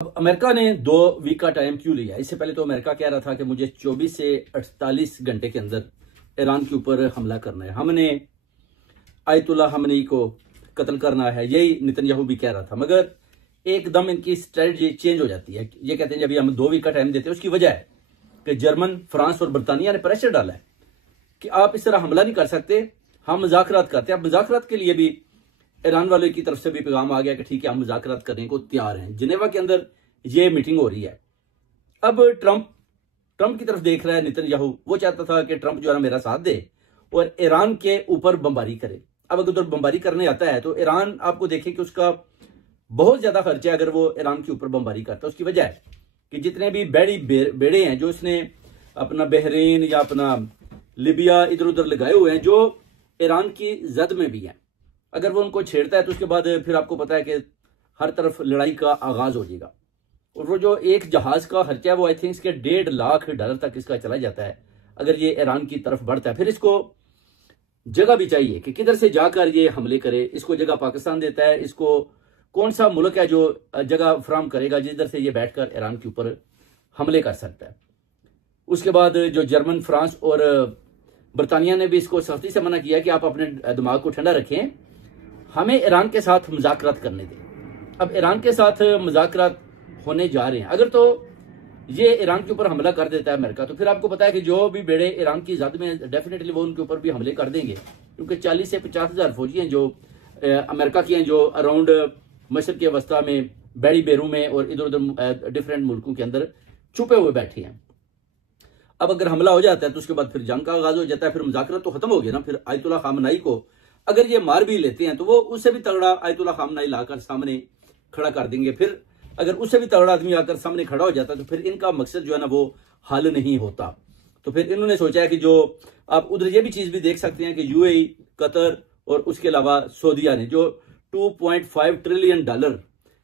अब अमेरिका ने 2 वीक का टाइम क्यों लिया? इससे पहले तो अमेरिका कह रहा था कि मुझे 24 से 48 घंटे के अंदर ईरान के ऊपर हमला करना है, हमने आयतुल्लाह खमेनी को कत्ल करना है, यही नेतन्याहू भी कह रहा था। मगर एकदम इनकी स्ट्रेटजी चेंज हो जाती है। ये कहते हैं जब हम 2 वीक का टाइम देते हैं, उसकी वजह है कि जर्मन, फ्रांस और बरतानिया ने प्रेशर डाला है कि आप इस तरह हमला नहीं कर सकते, हम मुज़ाकरात करते हैं। अब मुज़ाकरात के लिए भी ईरान वालों की तरफ से भी पैगाम आ गया कि ठीक है, हम मुज़ाकरात करने को तैयार हैं। जिनेवा के अंदर ये मीटिंग हो रही है। अब ट्रंप की तरफ देख रहा है नेतन्याहू। वो चाहता था कि ट्रंप जो है मेरा साथ दे और ईरान के ऊपर बमबारी करे। अब अगर उधर बमबारी करने आता है तो ईरान, आपको देखें कि उसका बहुत ज्यादा खर्चा है अगर वो ईरान के ऊपर बमबारी करता है। उसकी वजह है कि जितने भी बेड़े हैं जो इसने अपना बहरीन या अपना लिबिया इधर उधर लगाए हुए हैं, जो ईरान की जद में भी हैं, अगर वो उनको छेड़ता है तो उसके बाद फिर आपको पता है कि हर तरफ लड़ाई का आगाज हो जाएगा। और वो जो एक जहाज का खर्चा है वो आई थिंक इसके $1.5 लाख तक इसका चला जाता है अगर ये ईरान की तरफ बढ़ता है। फिर इसको जगह भी चाहिए कि किधर से जाकर ये हमले करे। इसको जगह पाकिस्तान देता है, इसको कौन सा मुल्क है जो जगह फराम करेगा जिधर से ये बैठकर ईरान के ऊपर हमले कर सकता है। उसके बाद जो जर्मन, फ्रांस और बरतानिया ने भी इसको सख्ती से मना किया कि आप अपने दिमाग को ठंडा रखें, हमें ईरान के साथ मुज़ाकरात करने दें। अब ईरान के साथ मुज़ाकरात होने जा रहे हैं। अगर तो ये ईरान के ऊपर हमला कर देता है अमेरिका, तो फिर आपको पता है कि जो भी बेड़े ईरान की जद में, डेफिनेटली वो उनके ऊपर भी हमले कर देंगे, क्योंकि 40 से 50 हजार फौजी हैं जो अमेरिका की हैं, जो अराउंड मशरक़ वस्ता में, बैरी बेरू में और इधर उधर डिफरेंट मुल्कों के अंदर छुपे हुए बैठे हैं। अब अगर हमला हो जाता है तो उसके बाद फिर जंग का आगाज हो जाता है। फिर मुज़ाकरात तो खत्म हो गया ना। फिर आयतुल्लाह खमेनी को अगर ये मार भी लेते हैं तो वो उससे भी तगड़ा आयतुल्लाह खमेनी लाकर सामने खड़ा कर देंगे। फिर अगर उससे भी तगड़ा आदमी आकर सामने खड़ा हो जाता है तो फिर इनका मकसद जो है ना वो हल नहीं होता। तो फिर इन्होंने सोचा है कि जो आप उधर ये भी चीज भी देख सकते हैं कि यूएई, कतर और उसके अलावा सऊदीया ने जो $2.5 ट्रिलियन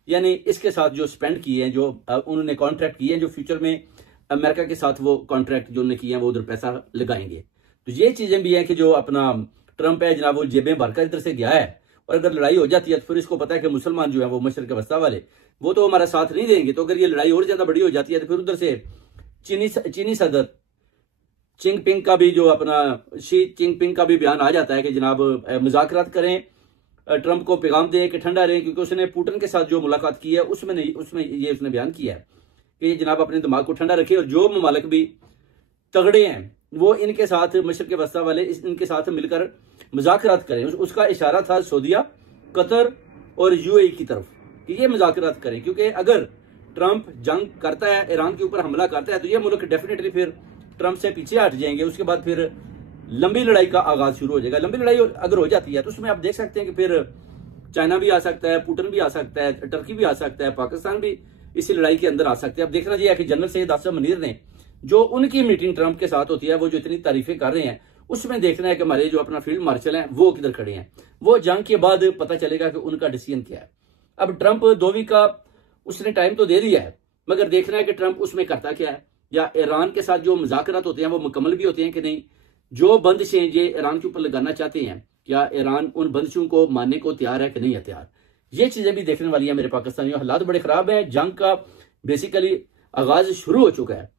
यानी इसके साथ जो स्पेंड किए हैं, जो उन्होंने कॉन्ट्रैक्ट किए हैं, जो फ्यूचर में अमेरिका के साथ वो कॉन्ट्रैक्ट जो उन्होंने किए हैं वो उधर पैसा लगाएंगे। तो ये चीजें भी हैं कि जो अपना ट्रंप है जनाब, वो जेबें भरकर इधर से गया है। और अगर लड़ाई हो जाती है तो फिर इसको पता है कि मुसलमान जो है वो मशरक़ वस्ता वाले, वो तो हमारा साथ नहीं देंगे। तो अगर ये लड़ाई और ज्यादा बड़ी हो जाती है तो फिर उधर से चीनी सदर चिंगपिंग का भी जो अपना शी चिंगपिंग का भी बयान आ जाता है कि जनाब मुज़ाकरात करें, ट्रंप को पैगाम दें कि ठंडा रहें, क्योंकि उसने पुतिन के साथ जो मुलाकात की है उसमें ये उसने बयान किया है कि जनाब अपने दिमाग को ठंडा रखे और जो ममालिक भी तगड़े हैं वो इनके साथ, मशरक़ वस्ता वाले इनके साथ मिलकर मुज़ाकरात करें। उसका इशारा था सऊदीया, कतर और यूएई की तरफ कि ये मुज़ाकरात करें, क्योंकि अगर ट्रंप जंग करता है, ईरान के ऊपर हमला करता है, तो ये मुल्क डेफिनेटली फिर ट्रंप से पीछे हट जाएंगे। उसके बाद फिर लंबी लड़ाई का आगाज शुरू हो जाएगा। लंबी लड़ाई अगर हो जाती है तो उसमें आप देख सकते हैं कि फिर चाइना भी आ सकता है, पुतिन भी आ सकता है, टर्की भी आ सकता है, पाकिस्तान भी इसी लड़ाई के अंदर आ सकते हैं। अब देखना चाहिए कि जनरल सैयद आसिम मुनीर ने जो उनकी मीटिंग ट्रंप के साथ होती है, वो जो इतनी तारीफें कर रहे हैं, उसमें देखना है कि हमारे जो अपना फील्ड मार्शल हैं वो किधर खड़े हैं। वो जंग के बाद पता चलेगा कि उनका डिसीजन क्या है। अब ट्रंप 2 वीक का उसने टाइम तो दे दिया है, मगर देखना है कि ट्रंप उसमें करता क्या है, या ईरान के साथ जो मुज़ाकरात होते हैं वो मुकम्मल भी होते हैं कि नहीं। जो बंदिशें ये ईरान के ऊपर लगाना चाहते हैं, क्या ईरान उन बंदिशों को मानने को तैयार है कि नहीं है तैयार। ये चीजें भी देखने वाली है मेरे पाकिस्तानियों। हालात बड़े खराब हैं, जंग का बेसिकली आगाज शुरू हो चुका है।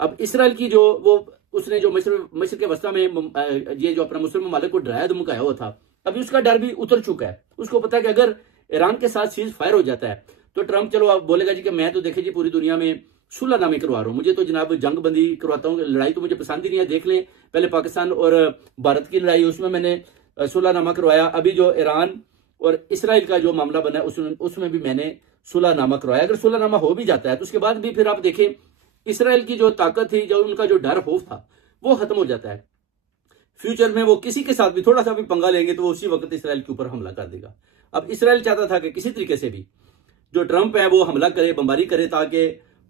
अब इसराइल की जो वो उसने जो मशरक़ वस्ता में ये जो अपना मुस्लिम ममालिक को डराया धमकाया हुआ था, अभी उसका डर भी उतर चुका है। उसको पता है कि अगर ईरान के साथ सीज फायर हो जाता है तो ट्रंप चलो आप बोलेगा जी कि मैं तो देखे जी पूरी दुनिया में सुलहनामे करवा रहा हूं, मुझे तो जनाब जंग बंदी करवाता हूं, लड़ाई तो मुझे पसंद ही नहीं है। देख लें पहले पाकिस्तान और भारत की लड़ाई, उसमें मैंने सुलहनामा करवाया। अभी जो ईरान और इसराइल का जो मामला बना है उसमें भी मैंने सुलहनामा करवाया। अगर सुलहनामा हो भी जाता है तो उसके बाद भी फिर आप देखें इसराइल की जो ताकत थी, जो उनका जो डर खौफ था, वो खत्म हो जाता है। फ्यूचर में वो किसी के साथ भी थोड़ा सा भी पंगा लेंगे तो वो उसी वक्त इसराइल के ऊपर हमला कर देगा। अब इसराइल चाहता था कि किसी तरीके से भी जो ट्रंप है वो हमला करे, बमबारी करे, ताकि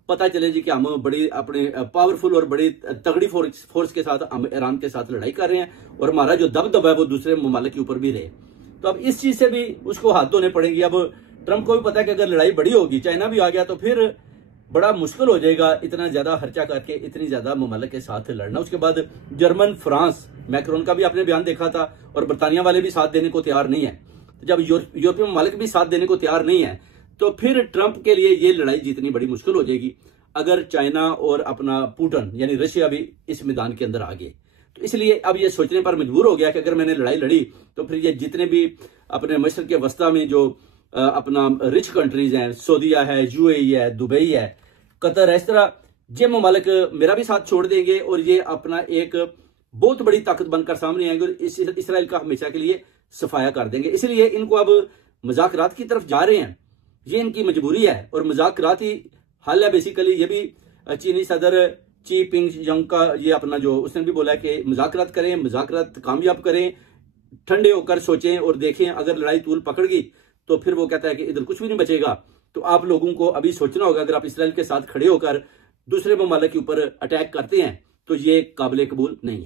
पता चले जी कि हम बड़ी अपने पावरफुल और बड़ी तगड़ी फोर्स के साथ हम ईरान के साथ लड़ाई कर रहे हैं और हमारा जो दबदबा है वो दूसरे ममालिक के ऊपर भी रहे। तो अब इस चीज से भी उसको हाथ धोने पड़ेंगे। अब ट्रंप को भी पता है कि अगर लड़ाई बड़ी होगी, चाइना भी आ गया, तो फिर बड़ा मुश्किल हो जाएगा इतना ज्यादा खर्चा करके इतनी ज्यादा ममालिक के साथ लड़ना। उसके बाद जर्मन, फ्रांस, मैक्रोन का भी आपने बयान देखा था, और बरतानिया वाले भी साथ देने को तैयार नहीं है। तो जब यूरोपीय ममालिक भी साथ देने को तैयार नहीं है तो तो फिर ट्रंप के लिए ये लड़ाई जीतनी बड़ी मुश्किल हो जाएगी अगर चाइना और अपना पुतिन यानी रशिया भी इस मैदान के अंदर आ गए। तो इसलिए अब ये सोचने पर मजबूर हो गया कि अगर मैंने लड़ाई लड़ी तो फिर ये जितने भी अपने मशरक के वस्ता में जो अपना रिच कंट्रीज हैं, सऊदीया है, यूएई है, दुबई है, कतर है, इस तरह ये ममालिक मेरा भी साथ छोड़ देंगे और ये अपना एक बहुत बड़ी ताकत बनकर सामने आएंगे और इसराइल का हमेशा के लिए सफाया कर देंगे। इसलिए इनको अब मुज़ाकरात की तरफ जा रहे हैं, ये इनकी मजबूरी है और मुज़ाकरात ही हल है बेसिकली। ये भी चीनी सदर ची पिंग का ये अपना जो उसने भी बोला कि मुज़ाकरात करें, मुज़ाकरात कामयाब करें, ठंडे होकर सोचें और देखें, अगर लड़ाई तूल पकड़ गई तो फिर वो कहता है कि इधर कुछ भी नहीं बचेगा। तो आप लोगों को अभी सोचना होगा, अगर आप इसराइल के साथ खड़े होकर दूसरे ममालिक के ऊपर अटैक करते हैं तो ये काबिल कबूल नहीं है।